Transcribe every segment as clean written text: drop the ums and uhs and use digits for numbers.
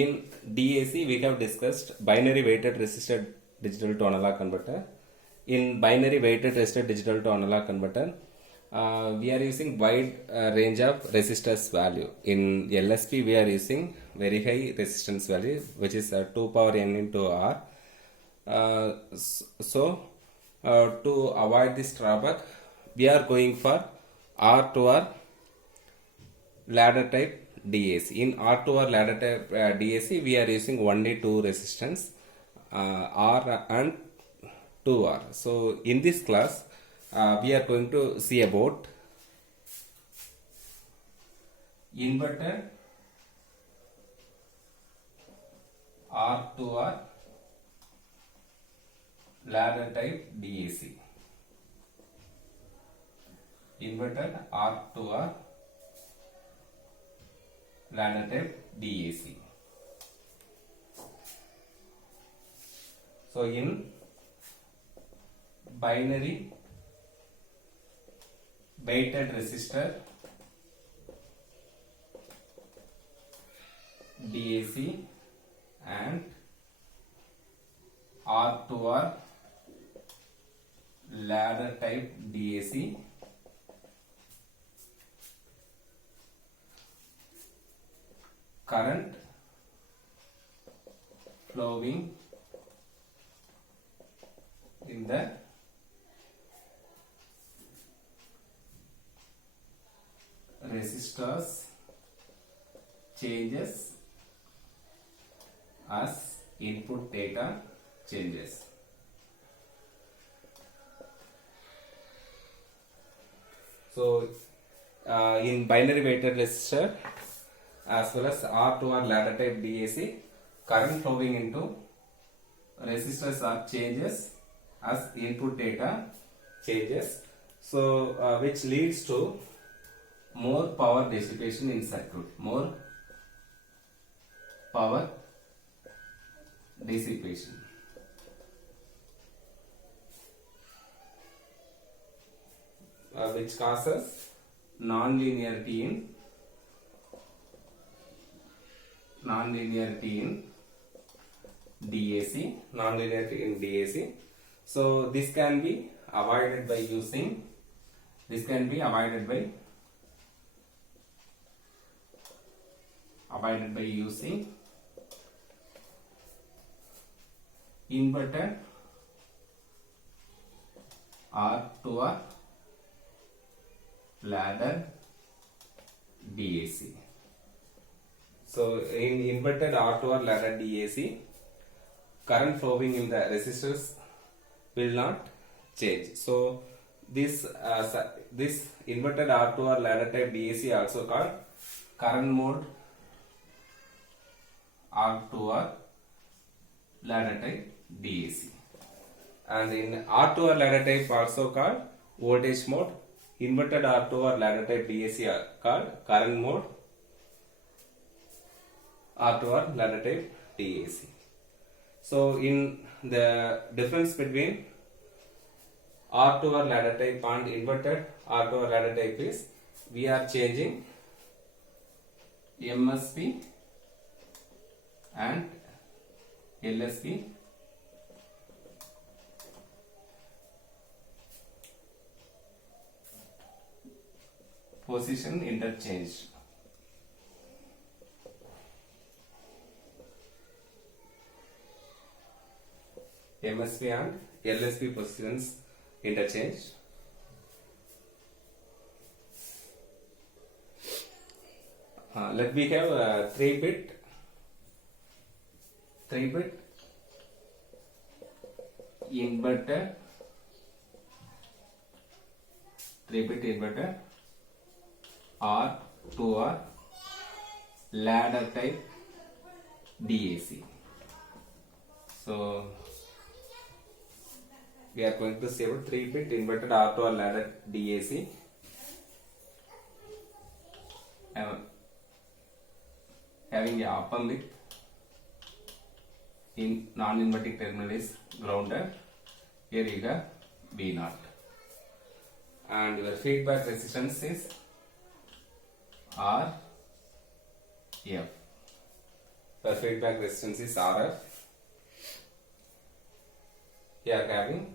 In DAC, we have discussed binary weighted resistor digital to analog converter. In binary weighted resistor digital to analog converter, we are using wide range of resistors value. In LSP, we are using very high resistance value, which is 2 power n into R. To avoid this drawback, we are going for R to R ladder type DAC. In R to R ladder type DAC, we are using only two resistance, R and 2R. So in this class, we are going to see about inverter R to R ladder type DAC. Inverter R to R ladder type DAC. So in binary weighted resistor DAC and R to R ladder type DAC, current flowing in the resistors changes as input data changes. So in binary weighted resistor as well as R to R ladder type DAC, current flowing into resistors are changes as input data changes. So which leads to more power dissipation in circuit, more power dissipation. Which causes non-linearity in DAC, So this can be avoided by using inverter R to R ladder DAC. So in inverted R to R ladder DAC, current flowing in the resistors will not change. So this inverted R to R ladder type DAC also called current mode R to R ladder type DAC, and in R to R ladder type also called voltage mode. Inverted R to R ladder type DAC are called current mode R to R ladder type DAC. So in the difference between R to R ladder type and inverted R to R ladder type is we are changing MSB and LSB position interchange. MSB and LSB positions interchange. Let me have a 3-bit inverter, 3-bit inverter R to R ladder type DAC. So we are going to see about 3-bit inverted R to R ladder DAC. Having a upper lip in non-inverting terminal is grounded. Here you have V0, and your feedback resistance is R F. per feedback resistance is RF. Here having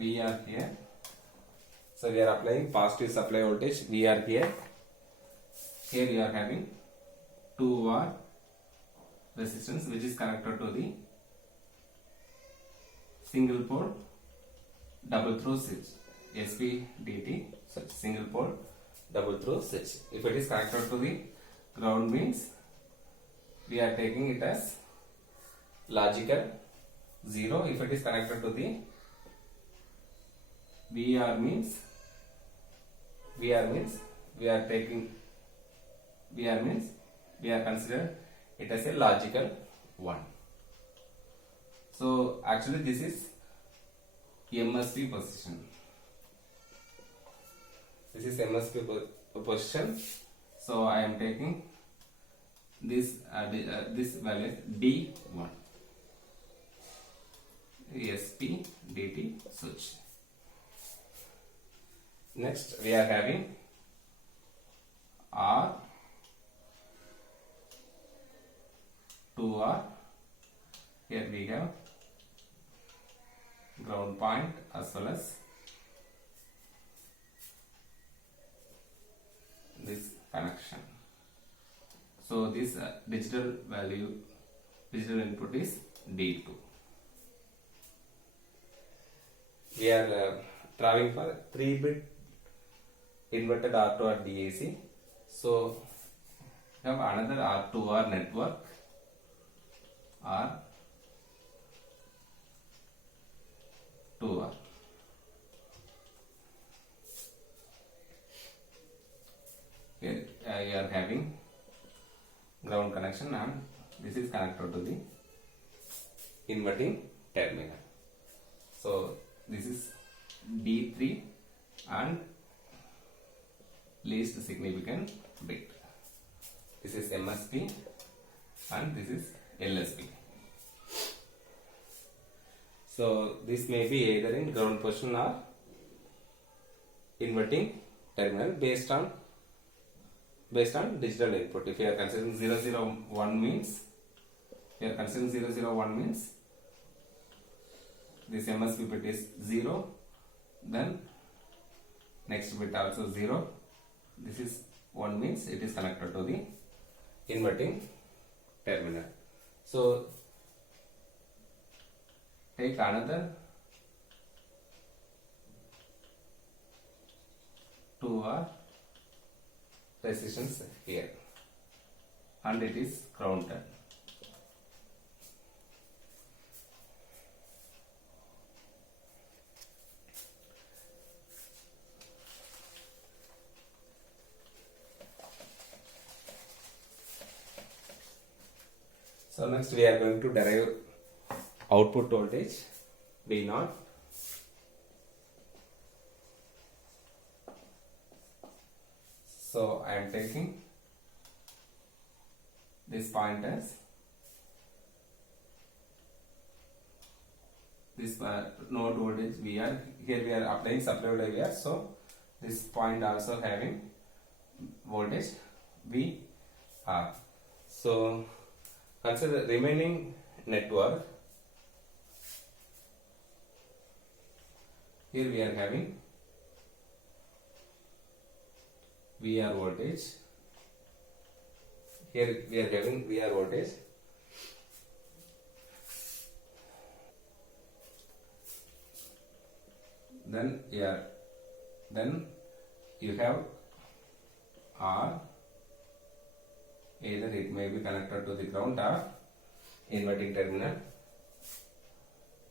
VR here. So we are applying positive supply voltage VR here. Here we are having 2R resistance which is connected to the single pole double through switch SPDT, such single pole double through switch. If it is connected to the ground means we are taking it as logical 0. If it is connected to the VR means we are consider it as a logical 1. So actually this is MSB position. This is MSB position. So I am taking this this value D1 SPDT switch. Next we are having R 2R. Here we have ground point as well as this connection. So this digital input is D2. We are traveling for 3-bit inverted R2R DAC. So we have another R2R network R2R. Here you are having ground connection and this is connected to the inverting terminal. So this is D3 and least significant bit. This is MSB and this is LSB. So this may be either in ground position or inverting terminal based on digital input. If you are considering 001 means this MSB bit is 0, then next bit also 0. This is 1 means it is connected to the inverting terminal. So take another 2R resistance here and it is grounded. So next we are going to derive output voltage V0. So I am taking this point as this node voltage VR. Here we are applying supply voltage VR. So this point also having voltage VR. So consider the remaining network. Here we are having VR voltage. Here we are having VR voltage. Then you have R. Either it may be connected to the ground or inverting terminal.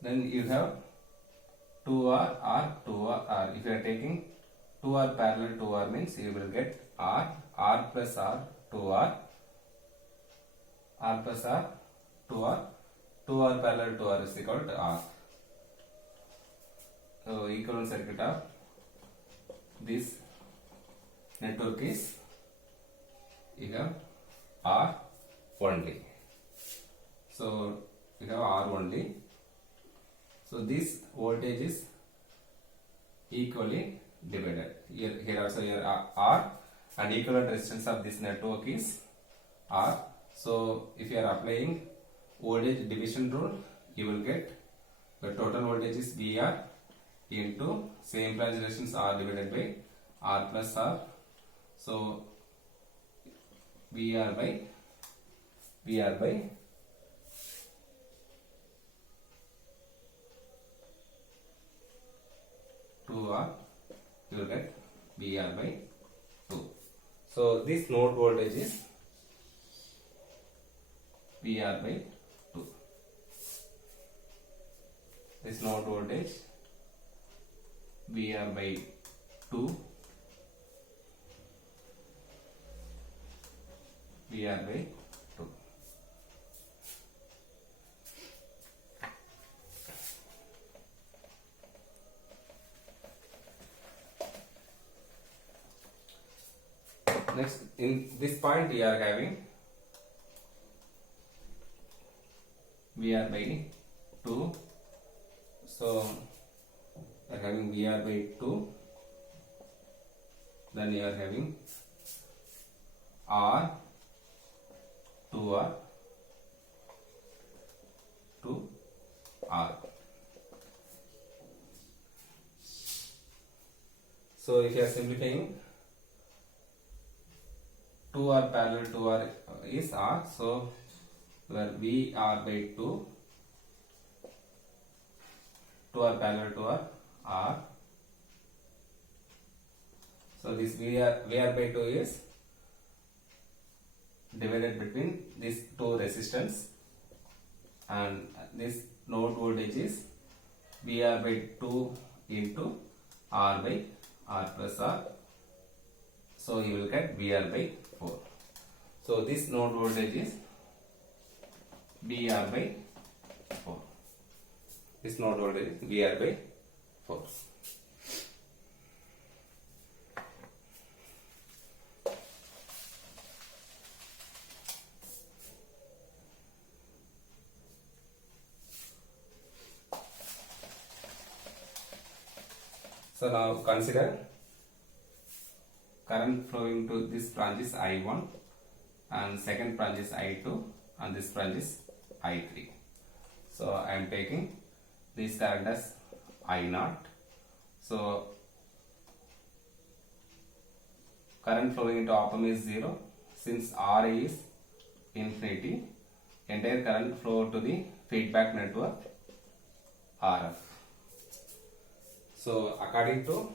Then you have 2R or 2R. If you are taking 2R parallel to R means you will get R plus R 2R, R plus R, 2R, 2R parallel to R is equal to R. So equivalent circuit of this network is equal R only. So we have R only. So this voltage is equally divided. Here also here R, and equivalent resistance of this network is R. So if you are applying voltage division rule, you will get the total voltage is VR into same branch resistance R divided by R plus R. So VR by 2R, you will get VR by 2. So this node voltage is VR by 2. This node voltage VR by 2, VR by 2. Next, in this point we are having VR by 2. So we are having VR by 2. Then we are having R, 2R, 2R. So if you are simplifying, 2R parallel to R is R. So where VR by 2, 2R parallel to R. So this VR by 2 is divided between these two resistance, and this node voltage is VR by 2 into R by R plus R. So you will get VR by 4. So this node voltage is VR by 4. This node voltage is VR by 4. So now consider current flowing to this branch is I1, and second branch is I2, and this branch is I3. So I am taking this current as I0. So current flowing into op amp is 0. Since R is infinity, entire current flow to the feedback network RF. So according to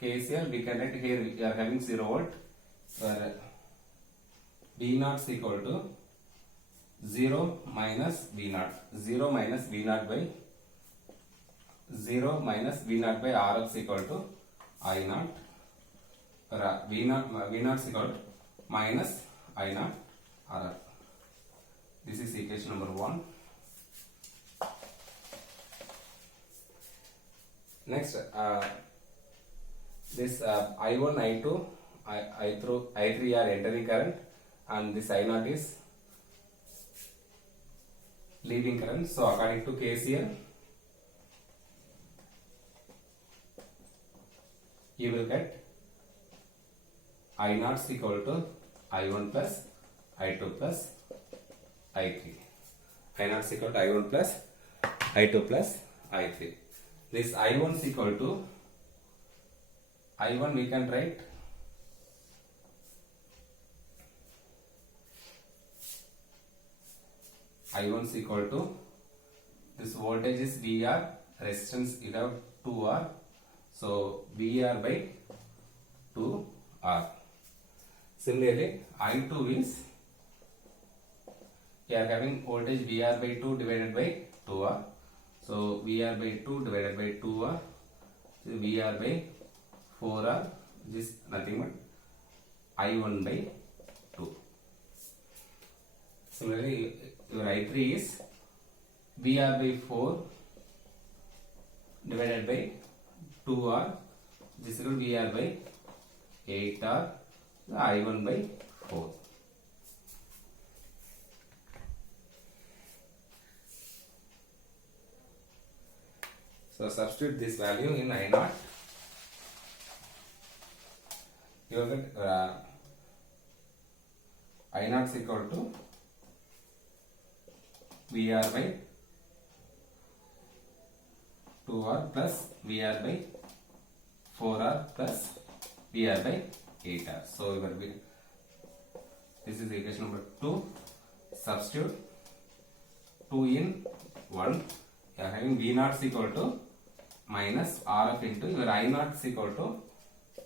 KCL, we can write here we are having 0 volt, where V0 is equal to 0 minus V0. 0 minus V0 by 0 minus V0 by RF is equal to I0. V0 is equal to minus I0 RF. This is equation number 1. Next, this I1, I2, I3 are entering current, and this I0 is leaving current. So according to KCL, you will get I0 is equal to I1 plus I2 plus I3. I0 is equal to I1 plus I2 plus I3. This I1 is equal to I1, we can write I1 is equal to, this voltage is VR, resistance you have 2R, so VR by 2R. Similarly, I2 is, we are having voltage VR by 2 divided by 2R, so VR by 2 divided by 2R, so VR by 4R, which is nothing but I1 by 2. Similarly, your I3 is VR by 4 divided by 2R. This is equal to VR by 8R. I1 by 4. So substitute this value in I0. You will get I0 is equal to VR by 2R plus VR by 4R plus VR by 8R. So this is equation number 2. Substitute 2 in 1. You are having V0 is equal to minus RF into your I0 is equal to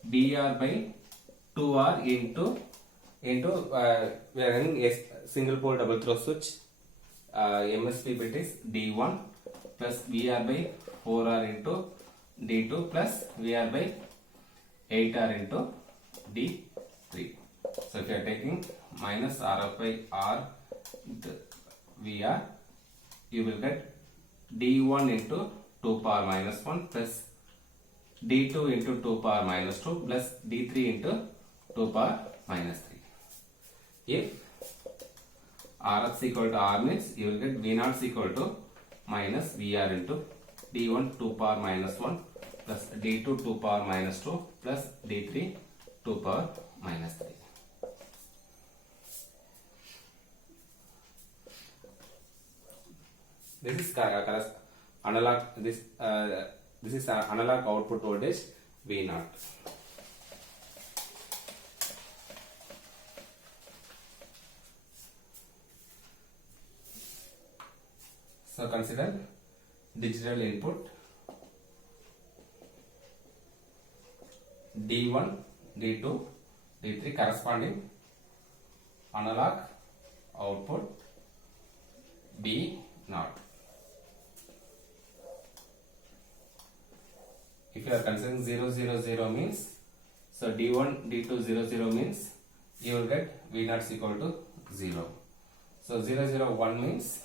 BR by 2R into we are having a single pole double throw switch. MSB bit is D1 plus VR by 4R into D2 plus VR by 8R into D3. So if you are taking minus RF by R into VR, you will get D1 into 2 power minus 1 plus D2 into 2 power minus 2 plus D3 into 2 power minus 3. If RF is equal to R means you will get V0 is equal to minus VR into D1 2 power minus 1 plus D2 2 power minus 2 plus D3 2 power minus 3. This is analog. This is analog output voltage V0. So consider digital input D1, D2, D3 corresponding analog output B0. If you are considering 0, 0, 0 means, so D1, D2, 0, 0 means you will get V0 is equal to 0. So 0, 0, 1 means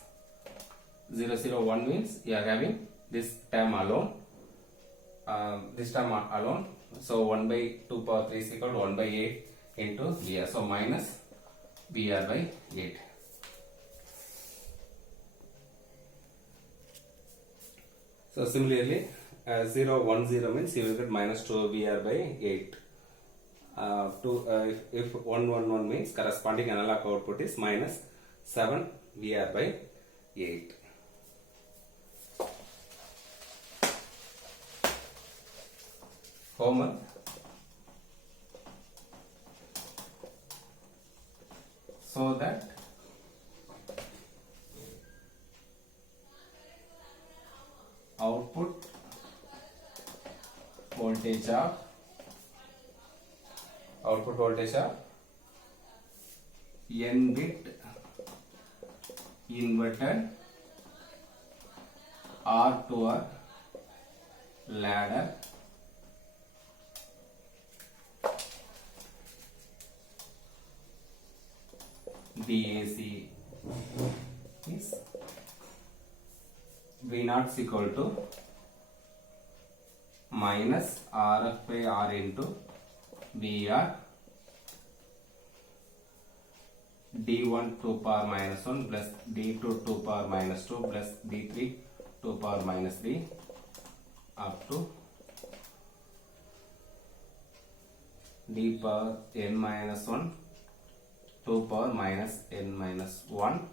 0, 0, 1 means you are having this term alone. So 1 by 2 power 3 is equal to 1 by 8 into VR. So minus VR by 8. So similarly, 0, 1, 0 means you will get minus 2 VR by 8. If 1, 1, 1 means corresponding analog output is minus 7 VR by 8. Homework. So that output voltage of n bit inverted R2R ladder DAC is V0 is equal to minus RF by R into VR D1 2 power minus 1 plus D2 2 power minus 2 plus D3 2 power minus 3 up to D power n minus 1 2 power minus n minus 1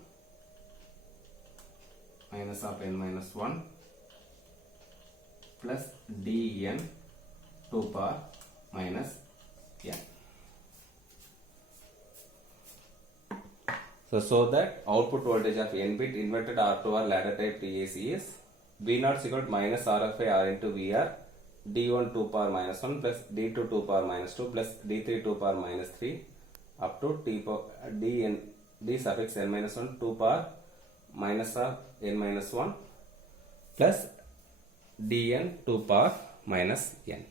minus of n minus 1 plus dn 2 power minus n. So that output voltage of n bit inverted R2R ladder type DAC is V0 is equal to minus RF by R into VR D1 2 power minus 1 plus D2 2 power minus 2 plus D3 2 power minus 3 up to d suffix n minus 1 2 power minus of n minus 1 plus dn 2 power minus n.